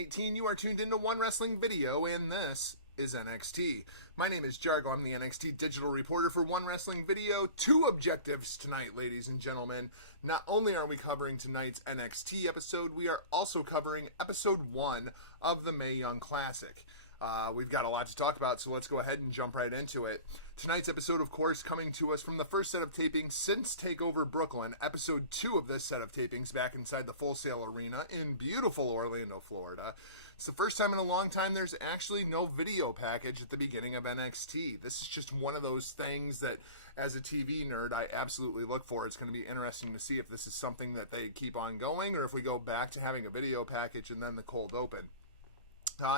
7/18, you are tuned into One Wrestling Video, and this is NXT. My name is Jargo. I'm the NXT digital reporter for One Wrestling Video. Two objectives tonight, ladies and gentlemen. Not only are we covering tonight's NXT episode, we are also covering episode 1 of the Mae Young Classic. We've got a lot to talk about, so let's go ahead and jump right into it. Tonight's episode, of course, coming to us from the first set of tapings since TakeOver Brooklyn, episode 2 of this set of tapings back inside the Full Sail Arena in beautiful Orlando, Florida. It's the first time in a long time there's actually no video package at the beginning of NXT. This is just one of those things that, as a TV nerd, I absolutely look for. It's going to be interesting to see if this is something that they keep on going, or if we go back to having a video package and then the cold open.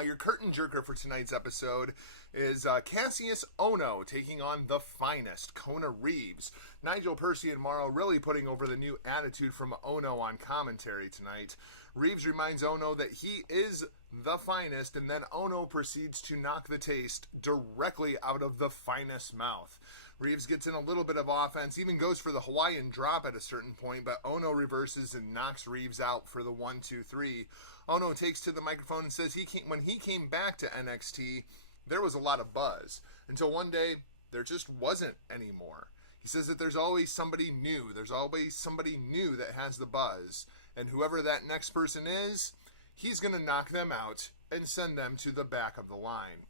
Your curtain jerker for tonight's episode is Kassius Ohno taking on the finest, Kona Reeves. Nigel Percy and Morrow really putting over the new attitude from Ohno on commentary tonight. Reeves reminds Ohno that he is the finest, and then Ohno proceeds to knock the taste directly out of the finest mouth. Reeves gets in a little bit of offense, even goes for the Hawaiian drop at a certain point, but Ohno reverses and knocks Reeves out for the 1-2-3. Ohno takes to the microphone and says when he came back to NXT, there was a lot of buzz, until one day there just wasn't anymore. He says that there's always somebody new. There's always somebody new that has the buzz, and whoever that next person is, he's going to knock them out and send them to the back of the line.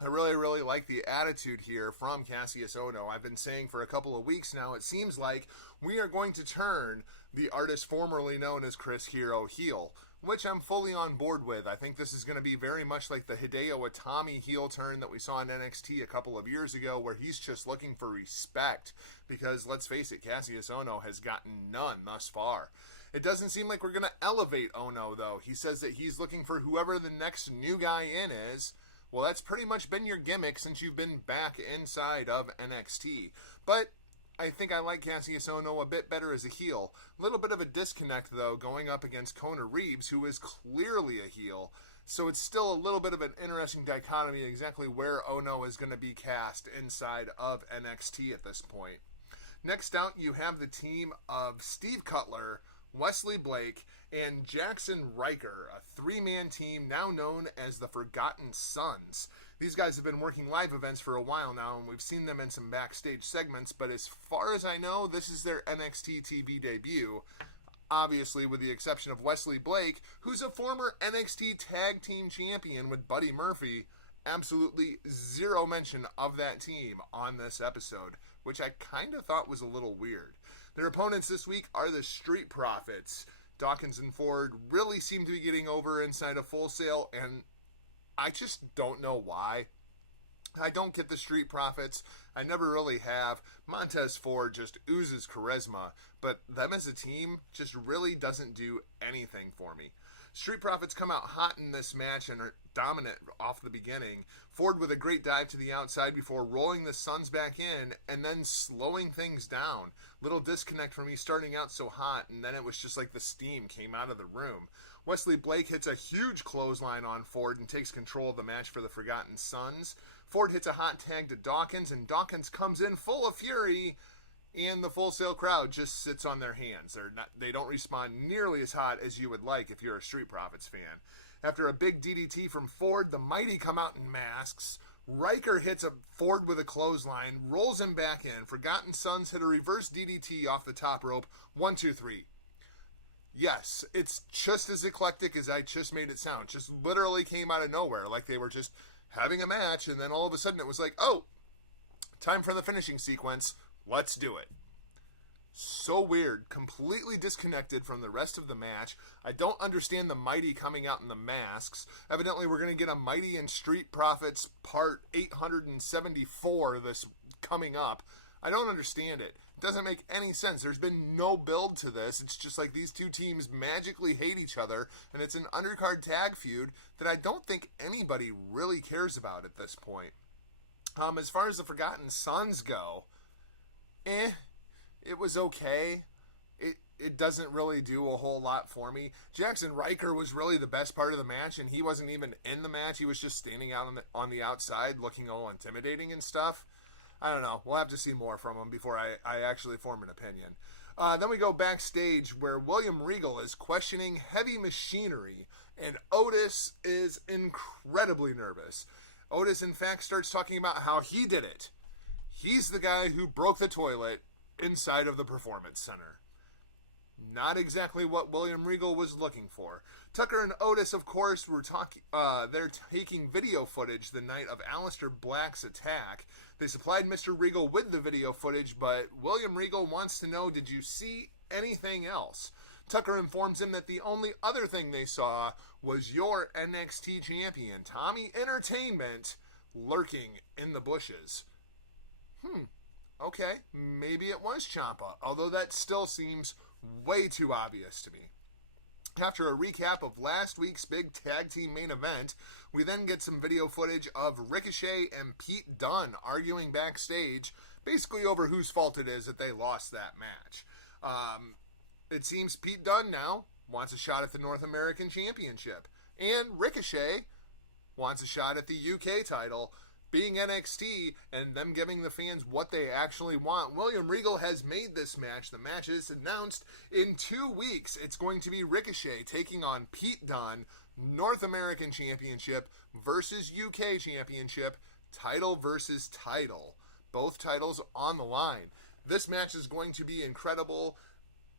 I really like the attitude here from Kassius Ohno. I've been saying for a couple of weeks now, it seems like we are going to turn the artist formerly known as Chris Hero heel, which I'm fully on board with. I think this is going to be very much like the Hideo Itami heel turn that we saw in NXT a couple of years ago, where he's just looking for respect, because let's face it, Kassius Ohno has gotten none thus far. It doesn't seem like we're going to elevate Ohno, though. He says that he's looking for whoever the next new guy in is. Well, that's pretty much been your gimmick since you've been back inside of NXT. But I think I like Kassius Ohno a bit better as a heel. A little bit of a disconnect, though, going up against Kona Reeves, who is clearly a heel. So it's still a little bit of an interesting dichotomy exactly where Ohno is going to be cast inside of NXT at this point. Next out, you have the team of Steve Cutler, Wesley Blake, and Jackson Riker, a three-man team now known as the Forgotten Sons. These guys have been working live events for a while now, and we've seen them in some backstage segments, but as far as I know, this is their NXT TV debut, obviously with the exception of Wesley Blake, who's a former NXT Tag Team Champion with Buddy Murphy. Absolutely zero mention of that team on this episode, which I kind of thought was a little weird. Their opponents this week are the Street Profits. Dawkins and Ford really seem to be getting over inside of Full Sail, and I just don't know why. I don't get the Street Profits. I never really have. Montez Ford just oozes charisma, but them as a team just really doesn't do anything for me. Street Profits come out hot in this match and are dominant off the beginning. Ford with a great dive to the outside before rolling the Suns back in and then slowing things down. Little disconnect from me starting out so hot, and then it was just like the steam came out of the room. Wesley Blake hits a huge clothesline on Ford and takes control of the match for the Forgotten Sons. Ford hits a hot tag to Dawkins, and Dawkins comes in full of fury, and the Full Sail crowd just sits on their hands. They don't respond nearly as hot as you would like if you're a Street Profits fan. After a big DDT from Ford, the Mighty come out in masks. Riker hits a Ford with a clothesline, rolls him back in. Forgotten Sons hit a reverse DDT off the top rope. 1-2-3. Yes, it's just as eclectic as I just made it sound. Just literally came out of nowhere, like they were just having a match, and then all of a sudden it was like, oh, time for the finishing sequence. Let's do it. So weird. Completely disconnected from the rest of the match. I don't understand the Mighty coming out in the masks. Evidently, we're going to get a Mighty and Street Profits part 874 this coming up. I don't understand it. It doesn't make any sense. There's been no build to this. It's just like these two teams magically hate each other, and it's an undercard tag feud that I don't think anybody really cares about at this point. As far as the Forgotten Sons go, it was okay. It doesn't really do a whole lot for me. Jackson Riker was really the best part of the match, and he wasn't even in the match. He was just standing out on the outside looking all intimidating and stuff. I don't know. We'll have to see more from him before I actually form an opinion. Then we go backstage where William Regal is questioning Heavy Machinery And Otis is incredibly nervous. Otis, in fact, starts talking about how he did it. He's the guy who broke the toilet inside of the Performance Center. Not exactly what William Regal was looking for. Tucker and Otis, of course, were they're taking video footage the night of Aleister Black's attack. They supplied Mr. Regal with the video footage, but William Regal wants to know, did you see anything else? Tucker informs him that the only other thing they saw was your NXT champion, Tommy Entertainment, lurking in the bushes. Okay, maybe it was Ciampa, although that still seems way too obvious to me. After a recap of last week's big tag team main event, we then get some video footage of Ricochet and Pete Dunne arguing backstage, basically over whose fault it is that they lost that match. It seems Pete Dunne now wants a shot at the North American Championship, and Ricochet wants a shot at the UK title. Being NXT and them giving the fans what they actually want, William Regal has made this match. The match is announced in 2 weeks. It's going to be Ricochet taking on Pete Dunne, North American Championship versus UK Championship, title versus title. Both titles on the line. This match is going to be incredible,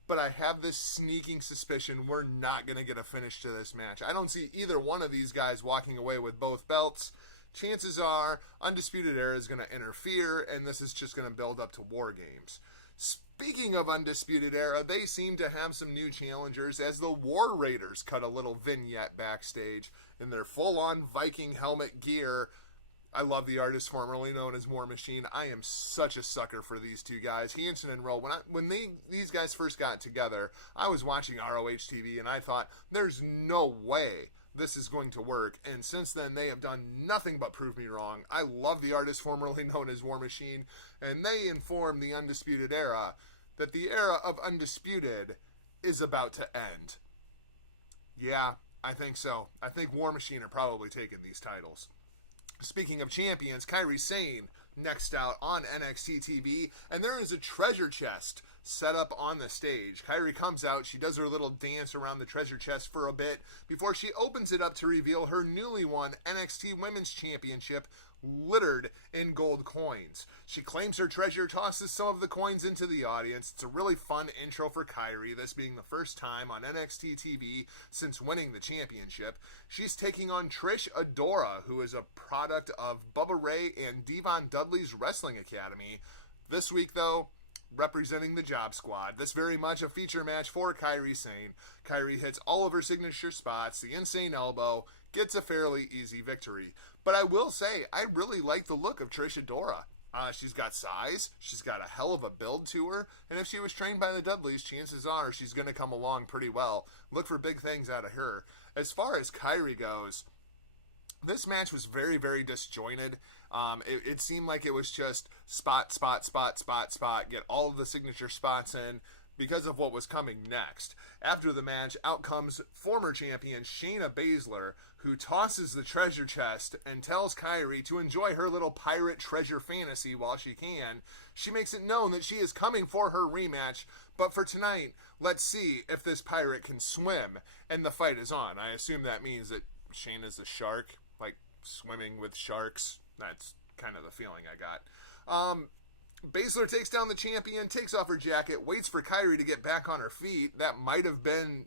but I have this sneaking suspicion we're not going to get a finish to this match. I don't see either one of these guys walking away with both belts. Chances are Undisputed Era is going to interfere, and this is just going to build up to War Games. Speaking of Undisputed Era, they seem to have some new challengers as the War Raiders cut a little vignette backstage in their full-on Viking helmet gear. I love the artist formerly known as War Machine. I am such a sucker for these two guys. Hanson and Rowe, when these guys first got together, I was watching ROH TV, and I thought, there's no way this is going to work, and since then they have done nothing but prove me wrong. I love the artist formerly known as War Machine, and they inform the Undisputed Era that the era of Undisputed is about to end. Yeah, I think so. I think War Machine are probably taking these titles. Speaking of champions, Kairi Sane next out on NXT TV, and there is a treasure chest set up on the stage. Kairi comes out, she does her little dance around the treasure chest for a bit before she opens it up to reveal her newly won NXT Women's Championship littered in gold coins. She claims her treasure, tosses some of the coins into the audience. It's a really fun intro for Kairi, this being the first time on NXT TV since winning the championship. She's taking on Trish Adora, who is a product of Bubba Ray and Devon Dudley's Wrestling Academy. This week, though, representing the Job Squad. This very much a feature match for Kairi Sane. Kairi hits all of her signature spots, the insane elbow, gets a fairly easy victory. But I will say, I really like the look of Trish Adora. She's got size, she's got a hell of a build to her, and if she was trained by the Dudleys, chances are she's going to come along pretty well. Look for big things out of her. As far as Kairi goes, this match was very, very disjointed. It seemed like it was just spot, get all of the signature spots in because of what was coming next. After the match, out comes former champion Shayna Baszler, who tosses the treasure chest and tells Kairi to enjoy her little pirate treasure fantasy while she can. She makes it known that she is coming for her rematch, but for tonight, let's see if this pirate can swim, and the fight is on. I assume that means that Shayna's a shark, like swimming with sharks. That's kind of the feeling I got. Baszler takes down the champion, takes off her jacket, waits for Kairi to get back on her feet. That might have been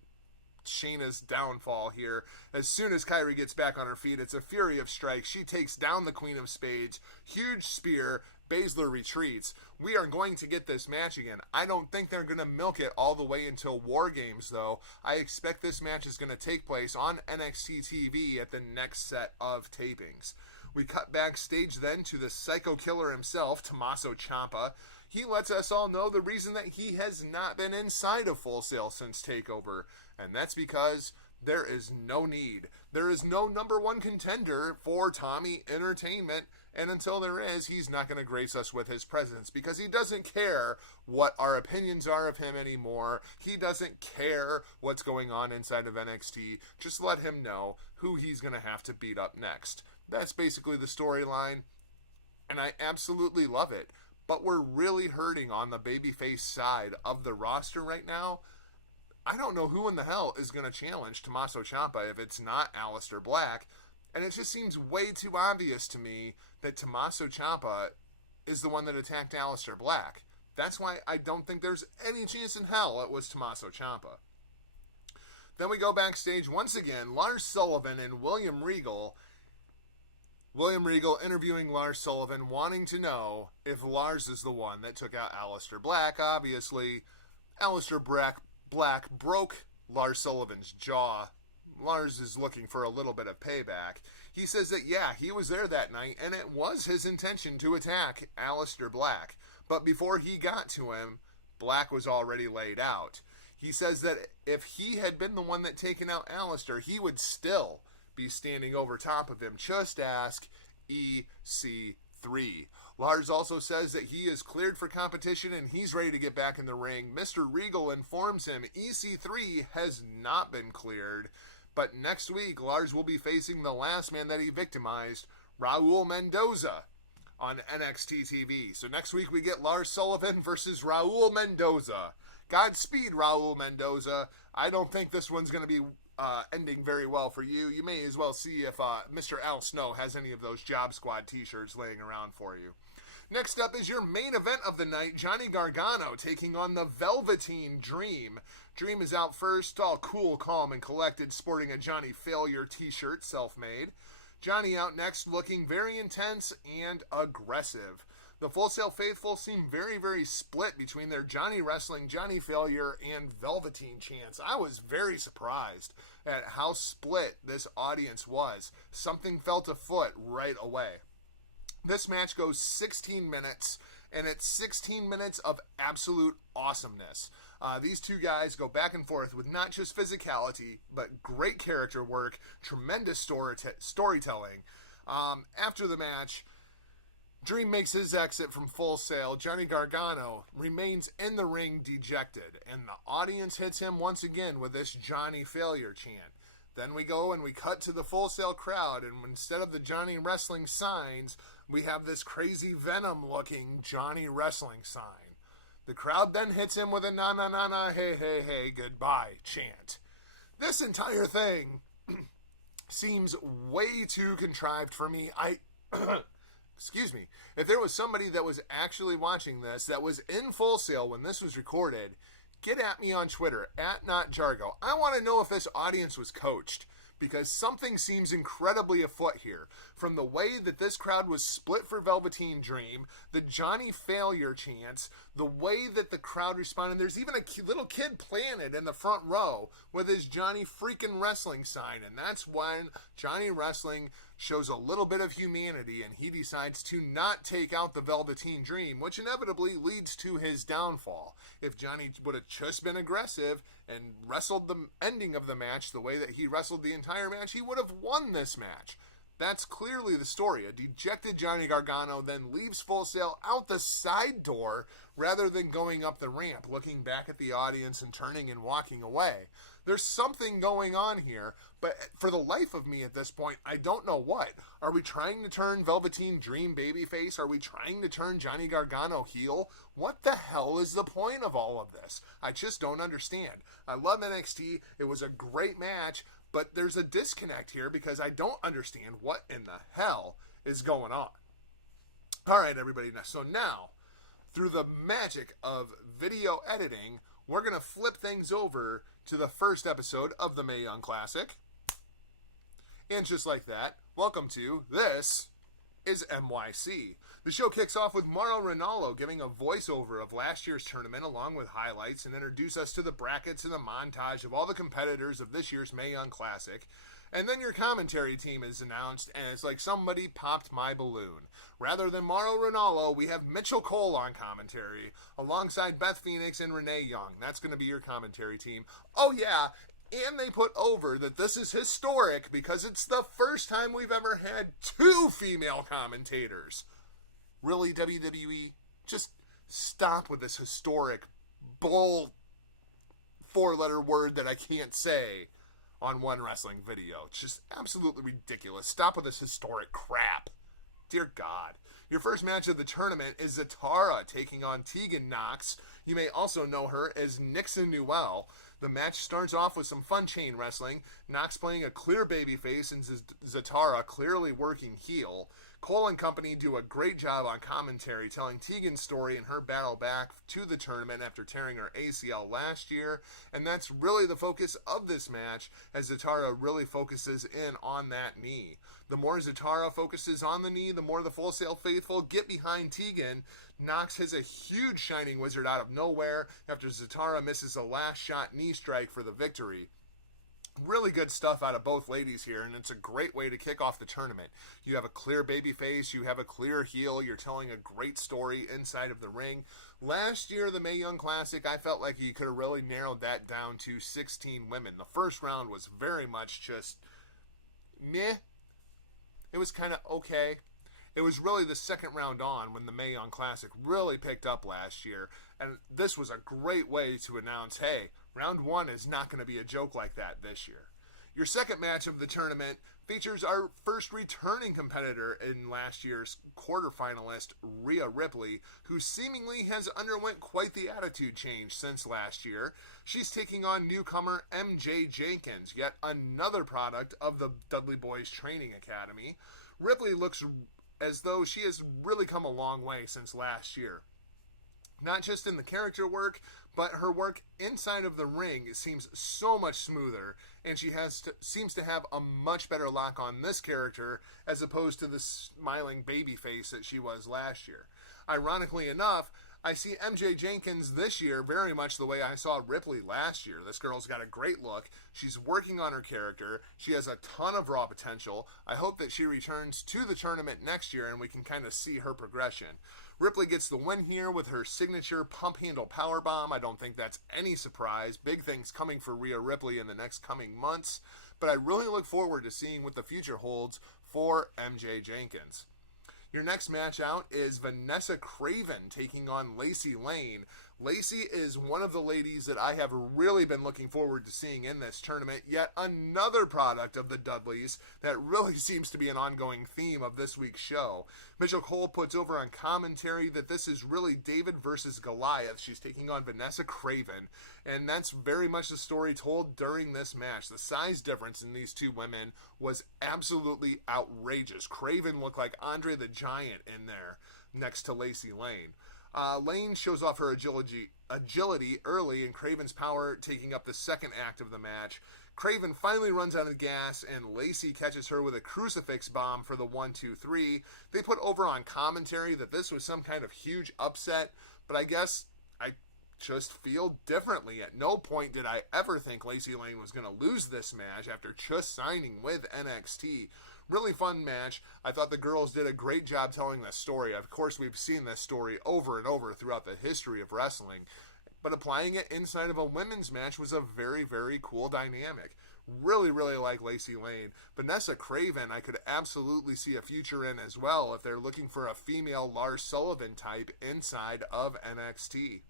Shayna's downfall here. As soon as Kairi gets back on her feet, it's a fury of strikes. She takes down the Queen of Spades. Huge spear. Baszler retreats. We are going to get this match again. I don't think they're going to milk it all the way until War Games, though. I expect this match is going to take place on NXT TV at the next set of tapings. We cut backstage then to the psycho killer himself, Tommaso Ciampa. He lets us all know the reason that he has not been inside of Full Sail since TakeOver, and that's because there is no need. There is no number one contender for Tommy Entertainment, and until there is, he's not going to grace us with his presence because he doesn't care what our opinions are of him anymore. He doesn't care what's going on inside of NXT. Just let him know who he's going to have to beat up next. That's basically the storyline, and I absolutely love it. But we're really hurting on the babyface side of the roster right now. I don't know who in the hell is going to challenge Tommaso Ciampa if it's not Aleister Black. And it just seems way too obvious to me that Tommaso Ciampa is the one that attacked Aleister Black. That's why I don't think there's any chance in hell it was Tommaso Ciampa. Then we go backstage once again. Lars Sullivan and William Regal. William Regal interviewing Lars Sullivan, wanting to know if Lars is the one that took out Aleister Black. Obviously, Aleister Black broke Lars Sullivan's jaw. Lars is looking for a little bit of payback. He says that, yeah, he was there that night, and it was his intention to attack Aleister Black. But before he got to him, Black was already laid out. He says that if he had been the one that taken out Aleister, he would still be standing over top of him. Just ask EC3. Lars also says that he is cleared for competition and he's ready to get back in the ring. Mr. Regal informs him EC3 has not been cleared, but next week Lars will be facing the last man that he victimized, Raul Mendoza, on NXT TV. So next week we get Lars Sullivan versus Raul Mendoza. Godspeed, Raul Mendoza. I don't think this one's going to be ending very well for you. You may as well see if Mr. Al Snow has any of those Job Squad t-shirts laying around for you. Next up is your main event of the night, Johnny Gargano taking on the Velveteen Dream. Dream is out first, all cool, calm, and collected, sporting a Johnny Failure t-shirt, self-made. Johnny out next, looking very intense and aggressive. The Full Sail faithful seem very, very split between their Johnny Wrestling, Johnny Failure, and Velveteen chants. I was very surprised at how split this audience was. Something felt afoot right away. This match goes 16 minutes, and it's 16 minutes of absolute awesomeness. These two guys go back and forth with not just physicality, but great character work, tremendous storytelling. After the match, Dream makes his exit from Full Sail. Johnny Gargano remains in the ring dejected, and the audience hits him once again with this Johnny Failure chant. Then we go and we cut to the Full Sail crowd, and instead of the Johnny Wrestling signs, we have this crazy Venom-looking Johnny Wrestling sign. The crowd then hits him with a na na na na hey hey hey goodbye chant. This entire thing seems way too contrived for me. Excuse me. If there was somebody that was actually watching this that was in Full Sail when this was recorded, get at me on Twitter, @NotJargo. I want to know if this audience was coached, because something seems incredibly afoot here. From the way that this crowd was split for Velveteen Dream, the Johnny Failure chants, the way that the crowd responded. There's even a little kid planted in the front row with his Johnny freaking Wrestling sign, and that's when Johnny Wrestling shows a little bit of humanity, and he decides to not take out the Velveteen Dream, which inevitably leads to his downfall. If Johnny would have just been aggressive and wrestled the ending of the match the way that he wrestled the entire match, he would have won this match. That's clearly the story. A dejected Johnny Gargano then leaves Full Sail out the side door rather than going up the ramp, looking back at the audience and turning and walking away. There's something going on here, but for the life of me at this point, I don't know what. Are we trying to turn Velveteen Dream babyface? Are we trying to turn Johnny Gargano heel? What the hell is the point of all of this? I just don't understand. I love NXT. It was a great match, but there's a disconnect here because I don't understand what in the hell is going on. All right, everybody. So now, through the magic of video editing, we're going to flip things over to the first episode of the Mae Young Classic. And just like that, welcome to This is MYC. The show kicks off with Mauro Ranallo giving a voiceover of last year's tournament along with highlights and introduce us to the brackets and the montage of all the competitors of this year's Mae Young Classic. And then your commentary team is announced, and it's like somebody popped my balloon. Rather than Mauro Ranallo, we have Mitchell Cole on commentary, alongside Beth Phoenix and Renee Young. That's going to be your commentary team. Oh yeah, and they put over that this is historic because it's the first time we've ever had 2 female commentators. Really, WWE? Just stop with this historic bull 4-letter word that I can't say on one wrestling video. It's just absolutely ridiculous. Stop with this historic crap. Dear God. Your first match of the tournament is Zatara taking on Tegan Knox. You may also know her as Nixon Newell. The match starts off with some fun chain wrestling, Nox playing a clear babyface and Zatara clearly working heel. Cole and company do a great job on commentary telling Tegan's story and her battle back to the tournament after tearing her ACL last year, and that's really the focus of this match as Zatara really focuses in on that knee. The more Zatara focuses on the knee, the more the Full Sail faithful get behind Tegan. Nox has a huge Shining Wizard out of nowhere after Zatara misses a last shot knee strike for the victory. Really good stuff out of both ladies here, and it's a great way to kick off the tournament. You have a clear babyface, you have a clear heel, you're telling a great story inside of the ring. Last year, the Mae Young Classic, I felt like you could have really narrowed that down to 16 women. The first round was very much just meh. It was kind of okay. It was really the second round on when the Mae Young Classic really picked up last year, and this was a great way to announce, hey, round one is not going to be a joke like that this year. Your second match of the tournament features our first returning competitor in last year's quarterfinalist, Rhea Ripley, who seemingly has underwent quite the attitude change since last year. She's taking on newcomer MJ Jenkins, yet another product of the Dudley Boys Training Academy. Ripley looks as though she has really come a long way since last year. Not just in the character work, but her work inside of the ring seems so much smoother, and she seems to have a much better lock on this character as opposed to the smiling baby face that she was last year. Ironically enough, I see MJ Jenkins this year very much the way I saw Ripley last year. This girl's got a great look. She's working on her character. She has a ton of raw potential. I hope that she returns to the tournament next year and we can kind of see her progression. Ripley gets the win here with her signature pump handle powerbomb. I don't think that's any surprise. Big things coming for Rhea Ripley in the next coming months. But I really look forward to seeing what the future holds for MJ Jenkins. Your next match out is Vanessa Craven taking on Lacy Lane. Lacy is one of the ladies that I have really been looking forward to seeing in this tournament, yet another product of the Dudleys that really seems to be an ongoing theme of this week's show. Mitchell Cole puts over on commentary that this is really David versus Goliath. She's taking on Vanessa Craven, and that's very much the story told during this match. The size difference in these two women was absolutely outrageous. Craven looked like Andre the Giant in there next to Lacy Lane. Lane shows off her agility early, and Craven's power taking up the second act of the match. Craven finally runs out of gas, and Lacy catches her with a crucifix bomb for the 1-2-3. They put over on commentary that this was some kind of huge upset, but I guess I just feel differently. At no point did I ever think Lacy Lane was going to lose this match after just signing with NXT. Really fun match. I thought the girls did a great job telling this story. Of course, we've seen this story over and over throughout the history of wrestling, but applying it inside of a women's match was a very, very cool dynamic. Really, really like Lacy Lane. Vanessa Craven, I could absolutely see a future in as well if they're looking for a female Lars Sullivan type inside of NXT.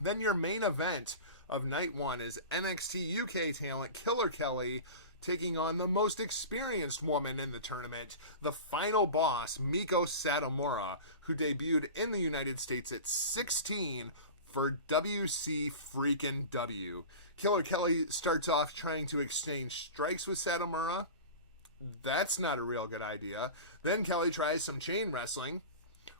Then your main event of night one is NXT UK talent Killer Kelly taking on the most experienced woman in the tournament, the final boss, Miko Satomura, who debuted in the United States at 16 for WC freaking W. Killer Kelly starts off trying to exchange strikes with Satomura. That's not a real good idea. Then Kelly tries some chain wrestling.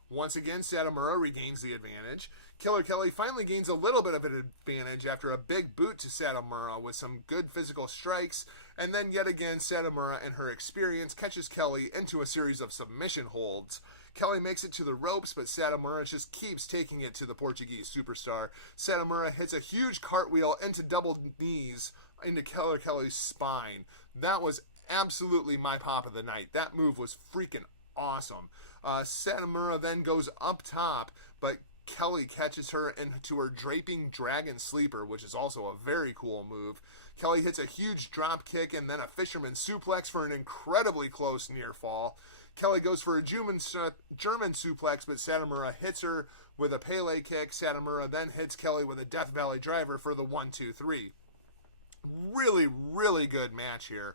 Once again, Satomura regains the advantage. Killer Kelly finally gains a little bit of an advantage after a big boot to Satomura with some good physical strikes, and then yet again Satomura and her experience catches Kelly into a series of submission holds. Kelly makes it to the ropes, but Satomura just keeps taking it to the Portuguese superstar. Satomura hits a huge cartwheel into double knees into Killer Kelly's spine. That was absolutely my pop of the night. That move was freaking awesome. Satomura then goes up top, but Kelly catches her into her draping dragon sleeper, which is also a very cool move. Kelly hits a huge drop kick and then a fisherman suplex for an incredibly close near fall. Kelly goes for a German suplex, but Satomura hits her with a Pele kick. Satomura then hits Kelly with a Death Valley driver for the 1-2-3. Really, really good match here.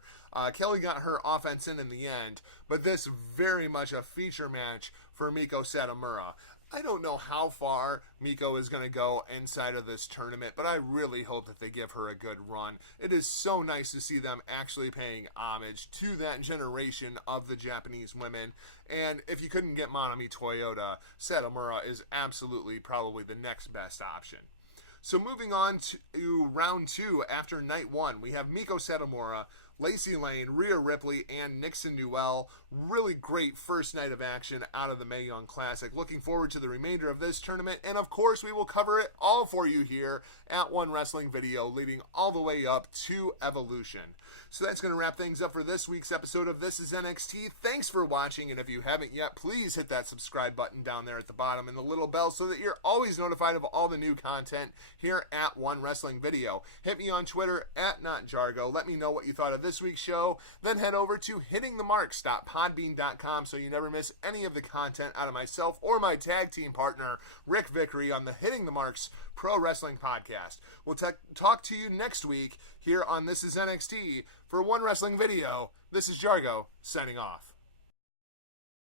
Kelly got her offense in the end, but this very much a feature match for Miko Satomura. I don't know how far Miko is going to go inside of this tournament, but I really hope that they give her a good run. It is so nice to see them actually paying homage to that generation of the Japanese women. And if you couldn't get Manami Toyota, Satomura is absolutely probably the next best option. So moving on to round 2 after night 1, we have Miko Satomura, Lacy Lane, Rhea Ripley, and Nixon Newell. Really great first night of action out of the Mae Young Classic. Looking forward to the remainder of this tournament, and of course we will cover it all for you here at One Wrestling Video, leading all the way up to Evolution. So that's going to wrap things up for this week's episode of This Is NXT. Thanks for watching, and if you haven't yet, please hit that subscribe button down there at the bottom and the little bell so that you're always notified of all the new content here at One Wrestling Video. Hit me on Twitter at NotJargo. Let me know what you thought of this week's show. Then head over to hittingthemarks.podbean.com so you never miss any of the content out of myself or my tag team partner, Rick Vickery, on the Hitting the Marks Pro Wrestling Podcast. We'll talk to you next week here on This Is NXT. For One Wrestling Video, this is Jargo, signing off.